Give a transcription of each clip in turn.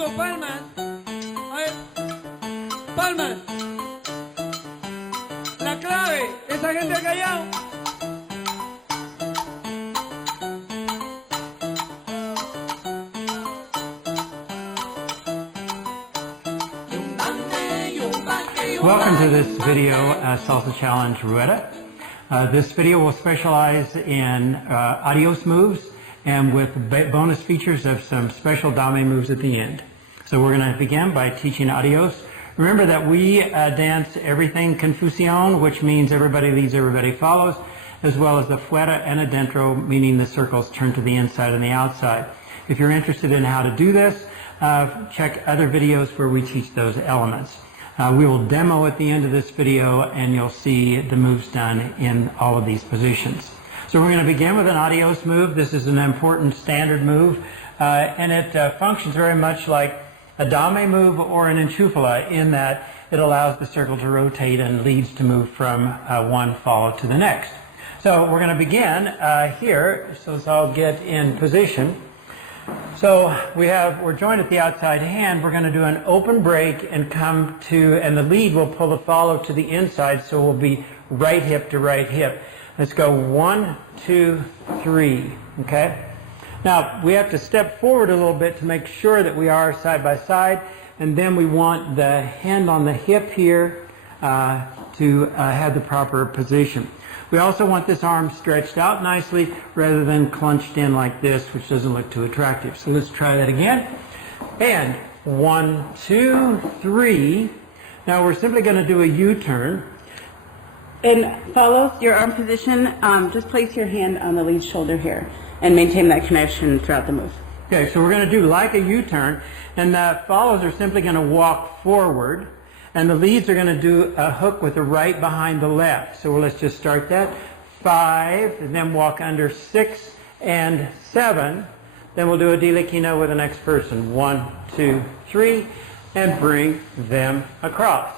dando palmas. A ver, palmas. La clave, esa gente ha callado. Welcome to this video, Salsa Challenge Rueda. This video will specialize in Adios moves and with bonus features of some special Dami moves at the end. So we're going to begin by teaching Adios. Remember that we dance everything confusión, which means everybody leads, everybody follows, as well as afuera and adentro, meaning the circles turn to the inside and the outside. If you're interested in how to do this, check other videos where we teach those elements. We will demo at the end of this video and you'll see the moves done in all of these positions. So we're going to begin with an Adios move. This is an important standard move and it functions very much like a Dami move or an enchufala in that it allows the circle to rotate and leads to move from one follow to the next. So we're going to begin here, so let's all get in position. So we're joined at the outside hand. We're going to do an open break and come to, and the lead will pull the follow to the inside, so we'll be right hip to right hip. Let's go 1, 2, 3, okay? Now, we have to step forward a little bit to make sure that we are side by side, and then we want the hand on the hip here to have the proper position. We also want this arm stretched out nicely rather than clenched in like this, which doesn't look too attractive. So let's try that again. And 1, 2, 3. Now we're simply going to do a U-turn. And follow your arm position. Just place your hand on the lead shoulder here and maintain that connection throughout the move. Okay, so we're going to do like a U-turn, and the follows are simply going to walk forward. And the leads are going to do a hook with the right behind the left. So let's just start that. 5, and then walk under 6 and 7. Then we'll do a dilequino with the next person. 1, 2, 3, and bring them across.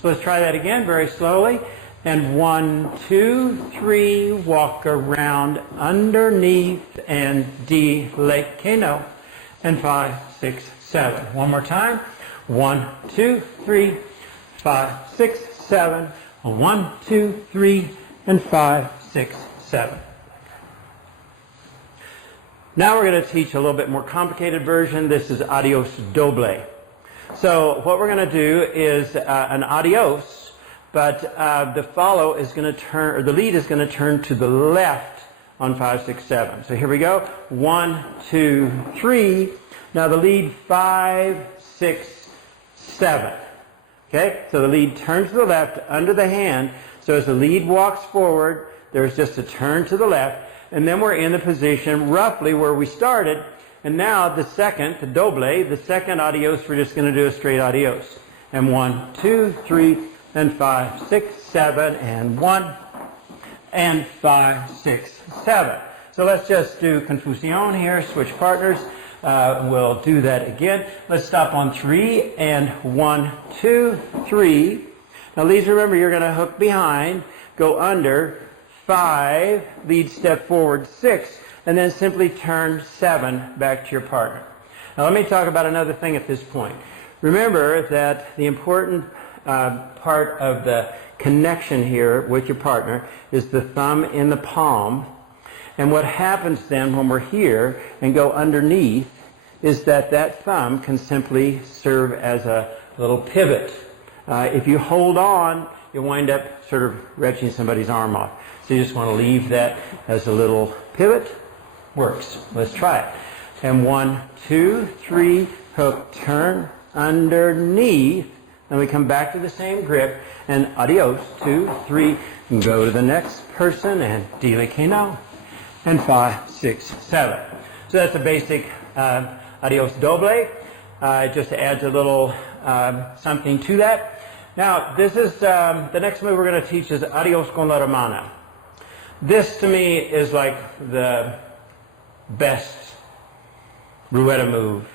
So let's try that again very slowly. And 1, 2, 3, walk around underneath and dilequino. And 5, 6, 7. One more time. 1, 2, 3, 5, 6, 7. 1, 2, 3, and 5, 6, 7. Now we're going to teach a little bit more complicated version. This is Adios doble. So what we're going to do is an adios, but the follow is going to turn, or the lead is going to turn to the left on 5, 6, 7. So here we go. 1, 2, 3. Now the lead 5, 6, 7. Okay, so the lead turns to the left under the hand. So as the lead walks forward, there's just a turn to the left, and then we're in the position roughly where we started. And now the second, the doble, the second adios, we're just going to do a straight adios. And 1, 2, 3, and 5, 6, 7, and 1, and 5, 6, 7. So let's just do confusión here, switch partners. We'll do that again. Let's stop on 3 and 1, 2, 3. Now leads, remember, you're going to hook behind, go under 5, lead step forward 6, and then simply turn 7 back to your partner. Now let me talk about another thing at this point. Remember that the important part of the connection here with your partner is the thumb in the palm. And what happens then when we're here and go underneath is that that thumb can simply serve as a little pivot. If you hold on, you wind up sort of wrenching somebody's arm off. So you just want to leave that as a little pivot. Works. Let's try it. And 1, 2, 3, hook, turn, underneath. Then we come back to the same grip. And adios, 2, 3, and go to the next person and dilequino. And 5, 6, 7. So that's a basic adios doble. It just adds a little something to that. Now, this is the next move we're going to teach is adios con la hermana. This to me is like the best Rueda move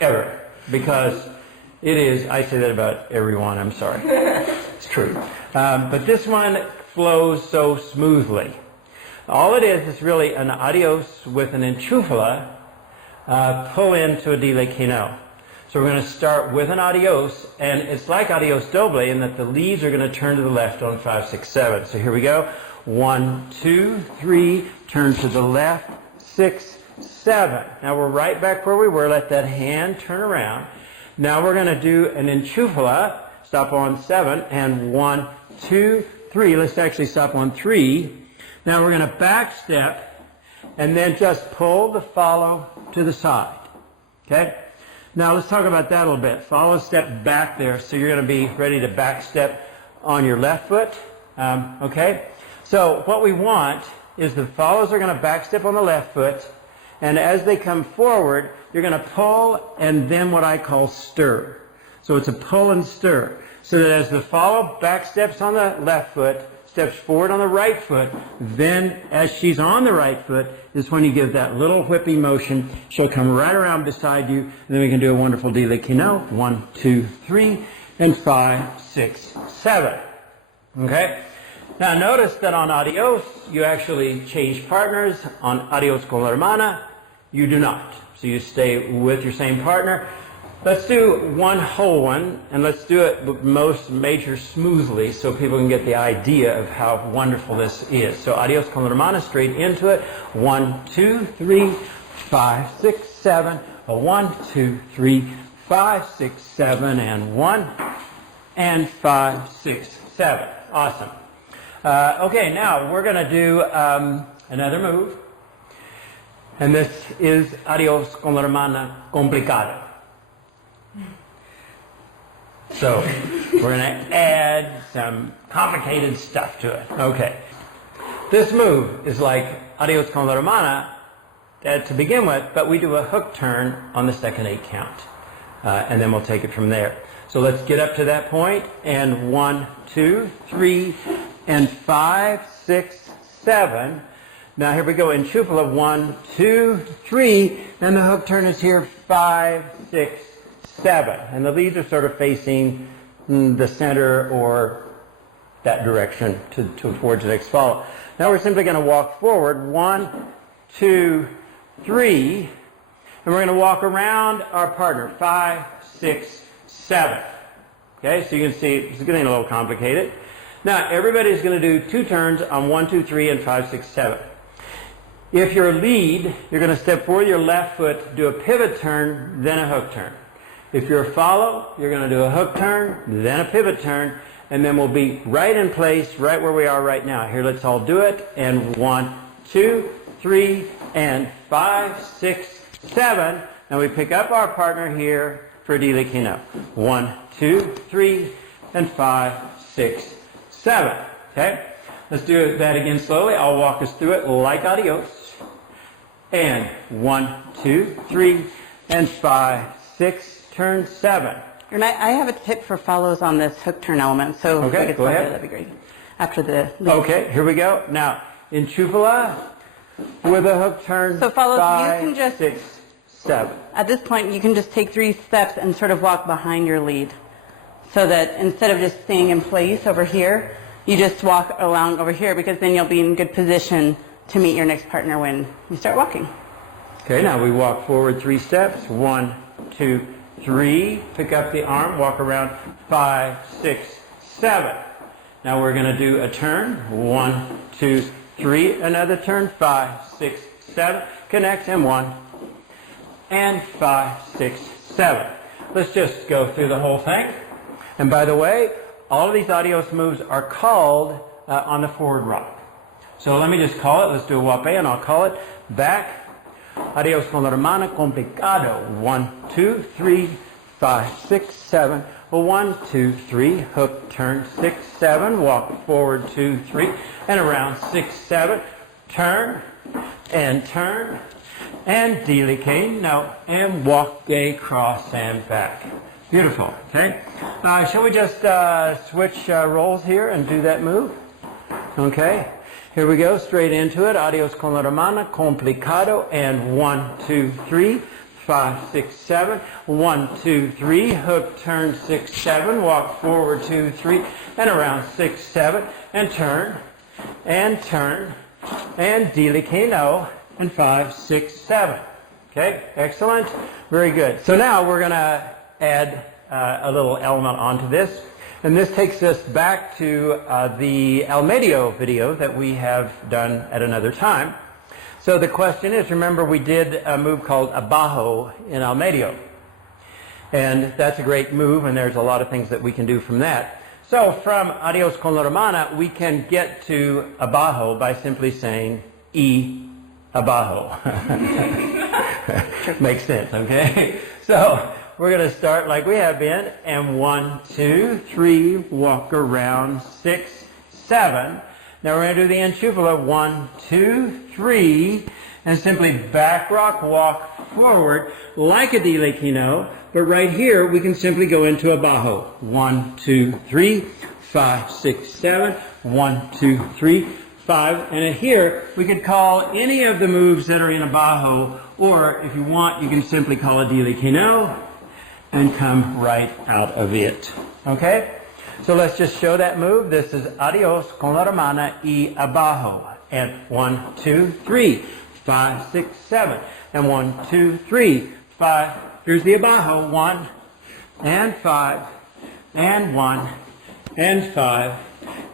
ever because it is, I say that about everyone, I'm sorry. It's true. But this one flows so smoothly. All it is really an adios with an enchufala pull into a dilequino. So So we're going to start with an adios, and it's like adios doble in that the leads are going to turn to the left on 5, 6, 7. So here we go. 1, 2, 3, turn to the left, 6, 7. Now we're right back where we were. Let that hand turn around. Now we're going to do an enchufala, stop on 7, and 1, 2, 3. Let's actually stop on 3. Now we're going to back step, and then just pull the follow to the side. Okay? Now let's talk about that a little bit. Follow step back there, so you're going to be ready to back step on your left foot. Okay? So what we want is the follows are going to back step on the left foot, and as they come forward, you're going to pull and then what I call stir. So it's a pull and stir. So that as the follow back steps on the left foot, steps forward on the right foot, then as she's on the right foot is when you give that little whipping motion. She'll come right around beside you, and then we can do a wonderful déclino. 1, 2, 3, and 5, 6, 7. Okay? Now notice that on adios, you actually change partners. On adios con la hermana, you do not. So you stay with your same partner. Let's do one whole one, and let's do it most major smoothly so people can get the idea of how wonderful this is. So adios con la hermana, straight into it. 1, 2, 3, 5, 6, 7. 1, 2, 3, 5, 6, 7, and 1, and 5, 6, 7. Awesome. Okay, now we're going to do another move, and this is adios con la hermana complicado. So we're going to add some complicated stuff to it. Okay, this move is like adios con la hermana to begin with, but we do a hook turn on the second 8 count, and then we'll take it from there. So let's get up to that point, and 1, 2, 3, and 5, 6, 7. Now here we go in enchufala. 1, 2, 3, and the hook turn is here. 5, 6, 7, and the leads are sort of facing the center or that direction towards the next follow. Now we're simply going to walk forward. 1, 2, 3, and we're going to walk around our partner. 5, 6, 7. Okay, so you can see it's getting a little complicated. Now, everybody's going to do 2 turns on 1, 2, 3, and 5, 6, 7. If you're a lead, you're going to step forward your left foot, do a pivot turn, then a hook turn. If you're a follow, you're going to do a hook turn, then a pivot turn, and then we'll be right in place, right where we are right now. Here, let's all do it. And 1, 2, 3, and 5, 6, 7. Now we pick up our partner here for déclino. 1, 2, 3, and 5, 6, 7. Okay? Let's do that again slowly. I'll walk us through it like adios. And 1, 2, 3, and 5, 6, turn 7. And I have a tip for follows on this hook turn element. So okay, if we could go ahead. That'd be great. After the lead. Okay, here we go. Now, enchufala with a hook turn. So follows, 5, you can just 6, 7. At this point, you can just take 3 steps and sort of walk behind your lead. So that instead of just staying in place over here, you just walk along over here, because then you'll be in good position to meet your next partner when you start walking. Okay, now we walk forward 3 steps. 1, 2, 3. Pick up the arm, walk around. 5, 6, 7. Now we're going to do a turn. 1, 2, 3. Another turn. 5, 6, 7. Connect, and 1. And 5, 6, 7. Let's just go through the whole thing. And by the way, all of these adios moves are called on the forward rock. So let me just call it. Let's do a wape, and I'll call it back. Adios con la hermana complicado. 1, 2, 3, 5, 6, 7. 1, 2, 3. Hook turn 6, 7. Walk forward 2, 3, and around 6, 7. Turn and déclino, and walk across and back. Beautiful. Okay. Shall we just switch roles here and do that move? Okay. Here we go. Straight into it. Adios con la hermana complicado, and 1, 2, 3, 5, 6, 7. 1, 2, 3. Hook turn 6, 7. Walk forward 2, 3, and around 6, 7. And turn and déclino, and 5, 6, 7. Okay. Excellent. Very good. So now we're going to add a little element onto this. And this takes us back to the El Medio video that we have done at another time. So the question is, remember we did a move called abajo in El Medio. And that's a great move, and there's a lot of things that we can do from that. So from Adios con la hermana, we can get to abajo by simply saying y abajo. Makes sense, okay? So we're going to start like we have been, and 1, 2, 3, walk around, 6, 7. Now we're going to do the enchufala, 1, 2, 3, and simply back rock, walk forward like a dilequino, but right here we can simply go into abajo. 1, 2, 3, 5, 6, 7, 1, 2, 3, 5, and here we could call any of the moves that are in abajo, or if you want, you can simply call a dilequino and come right out of it. Okay? So let's just show that move. This is Adios con la hermana y abajo. And 1, 2, 3, 5, 6, 7. And 1, 2, 3, 5. Here's the abajo. 1 and 5 and 1 and 5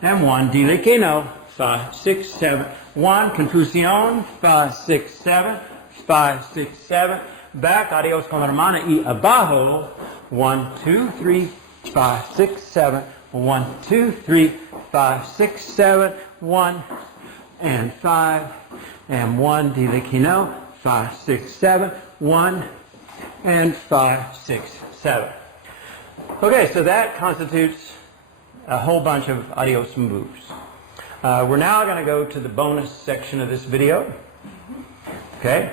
and 1. Dilequino. 5, 6, 7. 1. Confusión. 5, 6, 7. 5, 6, 7. Back. Adios con la hermana y abajo. 1, 2, 3, 5, 6, 7. 1, 2, 3, 5, 6, 7. 1 and 5 and 1. Dilequino. 5, 6, 7. 1 and 5, 6, 7. Okay, so that constitutes a whole bunch of adios moves. We're now going to go to the bonus section of this video. Okay?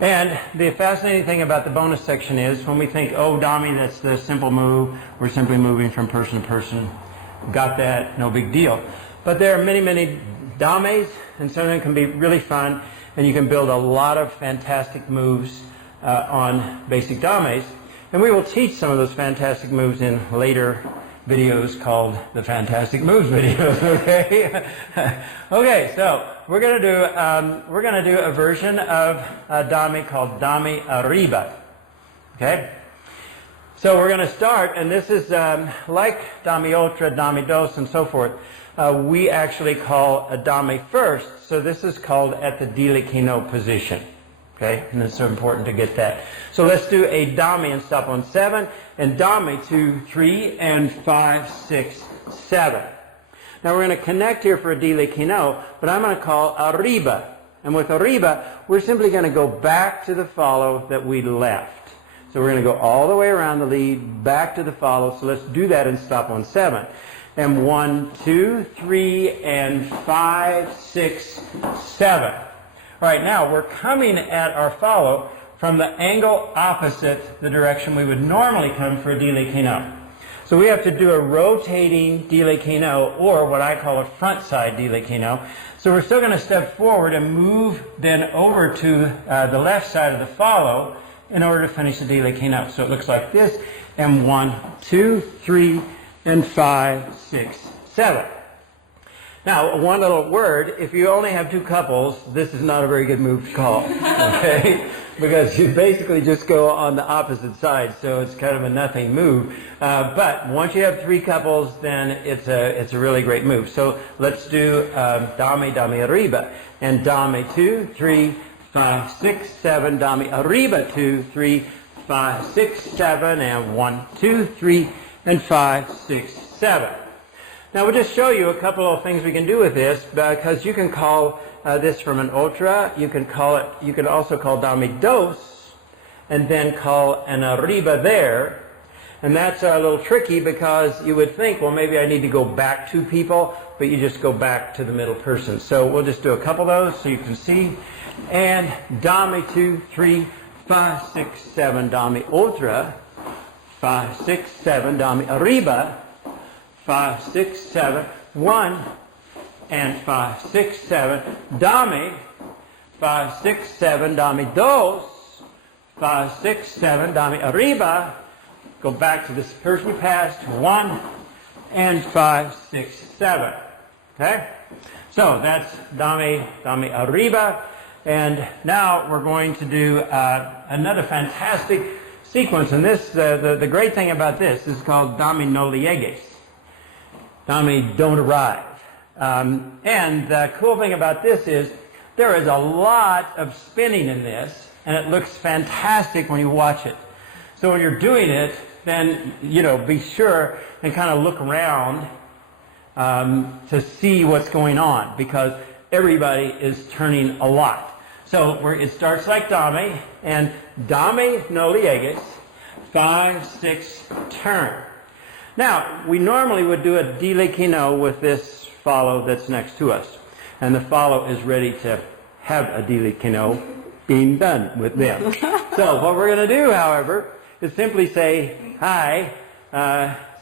And the fascinating thing about the bonus section is when we think, oh, Dami, that's the simple move. We're simply moving from person to person. Got that, no big deal. But there are many, many dames, and some of them can be really fun, and you can build a lot of fantastic moves on basic dames. And we will teach some of those fantastic moves in later videos called the Fantastic Moves videos, okay? Okay, so we're going to do a version of Dami called Dami Arriba, okay? So we're going to start, and this is like Dami Otra, Dami Dos, and so forth. We actually call a Dami first, so this is called at the dilequino position. Okay, and it's so important to get that. So let's do a Dami and stop on 7, and Dami 2, 3, and 5, 6, 7. Now we're going to connect here for a dilequino, but I'm going to call Arriba. And with Arriba, we're simply going to go back to the follow that we left. So we're going to go all the way around the lead, back to the follow. So let's do that and stop on 7. And 1, 2, 3, and 5, 6, 7. All right, now we're coming at our follow from the angle opposite the direction we would normally come for a dilequino. So we have to do a rotating dilequino, or what I call a front side dilequino. So we're still going to step forward and move then over to the left side of the follow in order to finish the dilequino. So it looks like this, and 1, 2, 3, and 5, 6, 7. Now, one little word, if you only have 2 couples, this is not a very good move to call, okay? Because you basically just go on the opposite side, so it's kind of a nothing move. But once you have 3 couples, then it's a really great move. So let's do Dami, Dami Arriba, and Dami 2, 3, 5, 6, 7, Dami Arriba 2, 3, 5, 6, 7, and 1, 2, 3, and 5, 6, 7. Now we'll just show you a couple of things we can do with this, because you can call this from an otra. You can also call Dami Dos, and then call an Arriba there. And that's a little tricky because you would think, well, maybe I need to go back 2 people, but you just go back to the middle person. So we'll just do a couple of those so you can see. And Dami 2, 3, 5, 6, 7, Dami Otra, 5, 6, 7, Dami Arriba, 5, 6, 7, 1, and 5, 6, 7, Dami, 5, 6, 7, Dami Dos, 5, 6, 7, Dami Arriba, go back to this person you passed, 1, and 5, 6, 7. Okay? So that's Dami, Dami Arriba, and now we're going to do another fantastic sequence. And this, the great thing about this is called Dami no lieges. Dami, don't arrive. And the cool thing about this is there is a lot of spinning in this, and it looks fantastic when you watch it. So when you're doing it, then, be sure and kind of look around to see what's going on, because everybody is turning a lot. So it starts like Dami, and Dami no lieges, 5, 6, turn. Now, we normally would do a dilequino with this follow that's next to us, and the follow is ready to have a dilequino being done with them. So what we're going to do, however, is simply say, hi.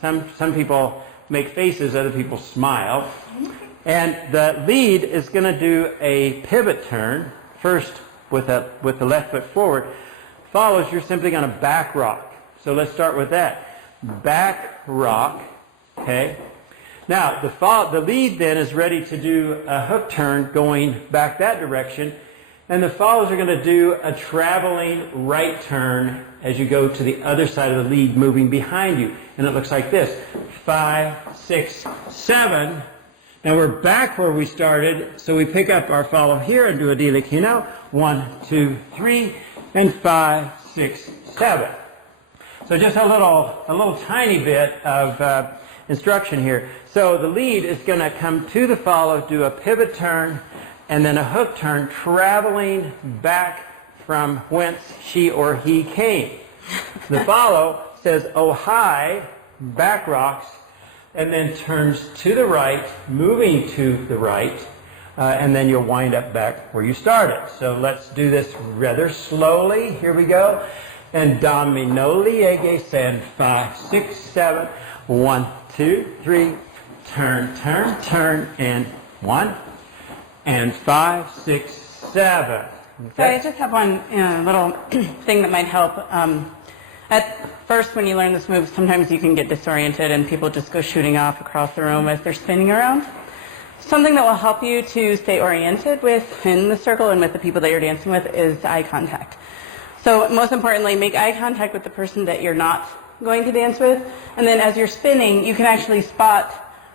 Some people make faces, other people smile. And the lead is going to do a pivot turn, first with the left foot forward. Follows, you're simply going to back rock. So let's start with that. Back rock, okay? Now, the lead then is ready to do a hook turn going back that direction. And the follows are going to do a traveling right turn as you go to the other side of the lead, moving behind you. And it looks like this. 5, 6, 7. Now we're back where we started, so we pick up our follow here and do a dilequino. 1, 2, 3, and 5, 6, 7. So just a little tiny bit of instruction here. So the lead is going to come to the follow, do a pivot turn, and then a hook turn, traveling back from whence she or he came. The follow says, oh hi, back rocks, and then turns to the right, moving to the right, and then you'll wind up back where you started. So let's do this rather slowly. Here we go. And Dami no lieges, and 5, 6, 7. 1, 2, 3. Turn, turn, turn, and 1. And 5, 6, 7. Okay. So I just have one little thing that might help. At first, when you learn this move, sometimes you can get disoriented and people just go shooting off across the room as they're spinning around. Something that will help you to stay oriented within the circle and with the people that you're dancing with is eye contact. So most importantly, make eye contact with the person that you're not going to dance with. And then as you're spinning, you can actually spot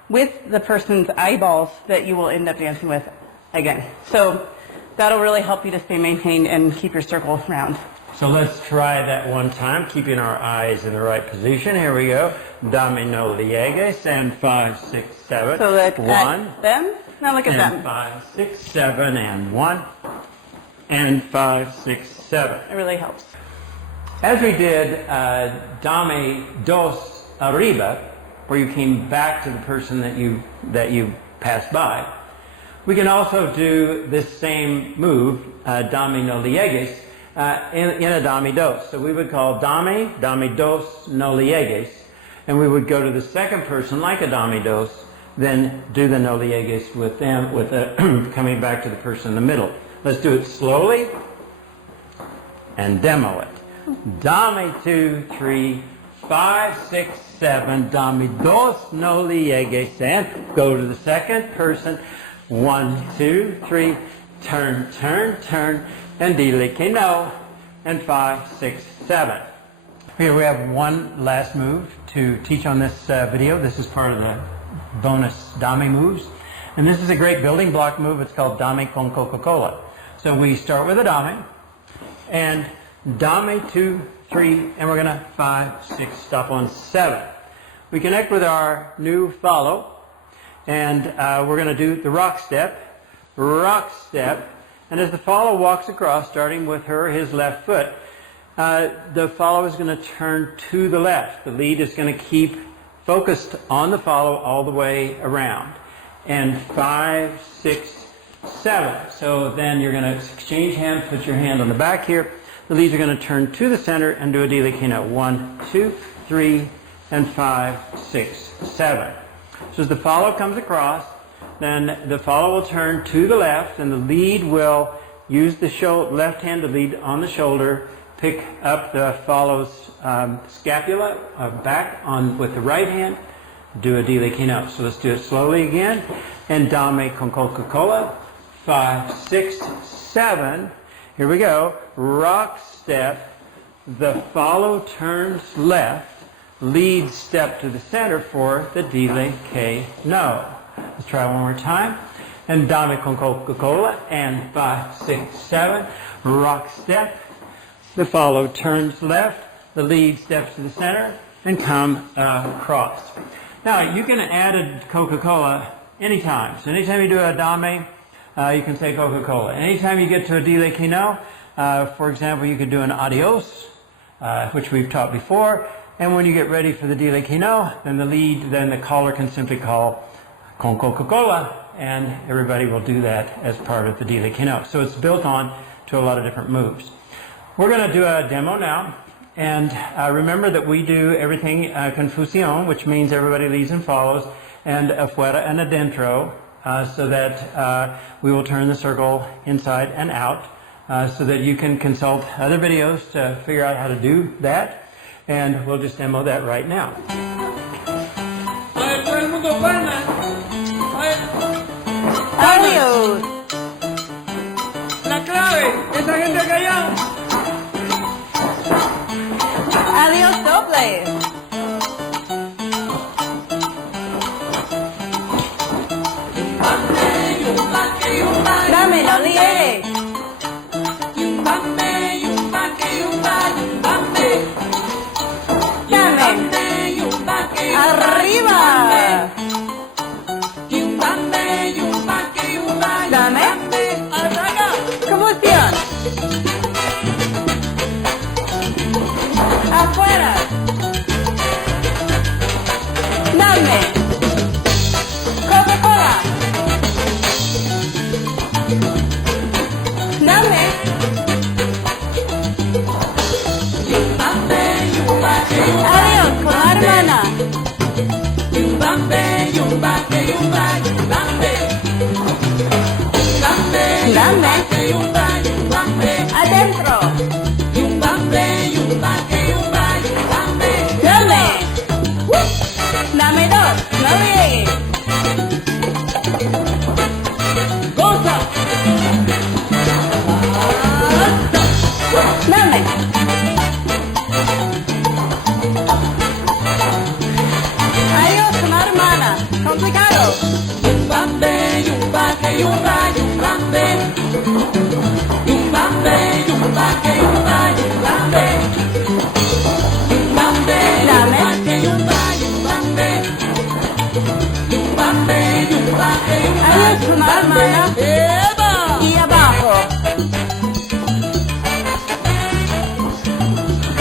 with the person's eyeballs that you will end up dancing with again. So that'll really help you to stay maintained and keep your circle round. So let's try that one time, keeping our eyes in the right position. Here we go. Dami no lieges, and 5, 6, 7. So look 1. at them. Now look at And them. 5, 6, 7, and 1. And 5, 6, 7. It really helps. As we did Dami dos Arriba, where you came back to the person that you passed by, we can also do this same move, Dami no lieges, in a Dami dos. So we would call Dami dos no lieges, and we would go to the second person like a Dami dos, then do the no lieges with them, coming back to the person in the middle. Let's do it slowly and demo it. Dami 2, 3, 5, 6, 7. Dami dos no lieges, and go to the second person. 1, 2, 3. Turn, turn, turn, and dilequino, and 5, 6, 7. Here we have one last move to teach on this video. This is part of the bonus Dami moves. And this is a great building block move. It's called Dami con coca-cola. So we start with a Dami, and Dami 2, 3, and we're going to 5, 6, stop on 7. We connect with our new follow, and we're going to do the rock step, and as the follow walks across, starting with his left foot, the follow is going to turn to the left. The lead is going to keep focused on the follow all the way around. And 5, 6, 7. So then you're going to exchange hands, put your hand on the back here. The leads are going to turn to the center and do a dilequino. 1, 2, 3, and 5, 6, 7. So as the follow comes across, then the follow will turn to the left, and the lead will use the left hand to lead on the shoulder, pick up the follow's scapula back on with the right hand, do a dilequino. So let's do it slowly again. And Dami con coca-cola. 5, 6, 7. Here we go. Rock step. the follow turns left, lead step to the center for the dile que no. Let's try one more time. And Dami con coca-cola, and 5, 6, 7, rock step. The follow turns left, the lead steps to the center, and come across. Now, you can add a Coca-Cola anytime. So anytime you do a Dami, you can say Coca-Cola. Anytime you get to a dile que no, for example, you could do an adios, which we've taught before. And when you get ready for the dile que no, then the caller can simply call con Coca-Cola, and everybody will do that as part of the dile que no. So it's built on to a lot of different moves. We're going to do a demo now, and remember that we do everything confusión, which means everybody leads and follows, and afuera and adentro, so that we will turn the circle inside and out, so that you can consult other videos to figure out how to do that, and we'll just demo that right now. A ver, todo el mundo palma. A ver, Adios. la clave, esa gente callado. Adios doble. Dame, no liegues. Dame. Arriba. Dame. Confusión. Afuera. Dame. Coca-cola. Dame. Adios con la hermana. Dame. Adentro. Dame. Dame dos. No llegues. Goza. Dame. Adios con la hermana. Complicado. Adios con la hermana. Y abajo.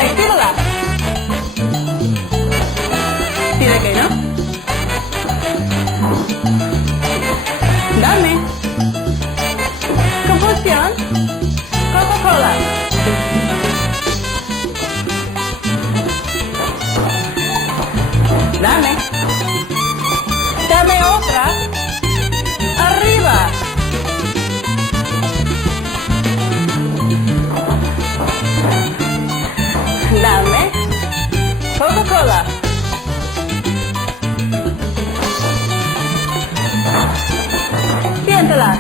Estírala. Dile que no. Dame. Confusión. Coca-cola. Dame. Dame otra. Arriba. Dame. Coca-cola. Siéntala.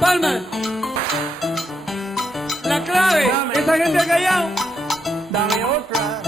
Palmas. La clave. Dame. Esa gente ha callado. Dame otra.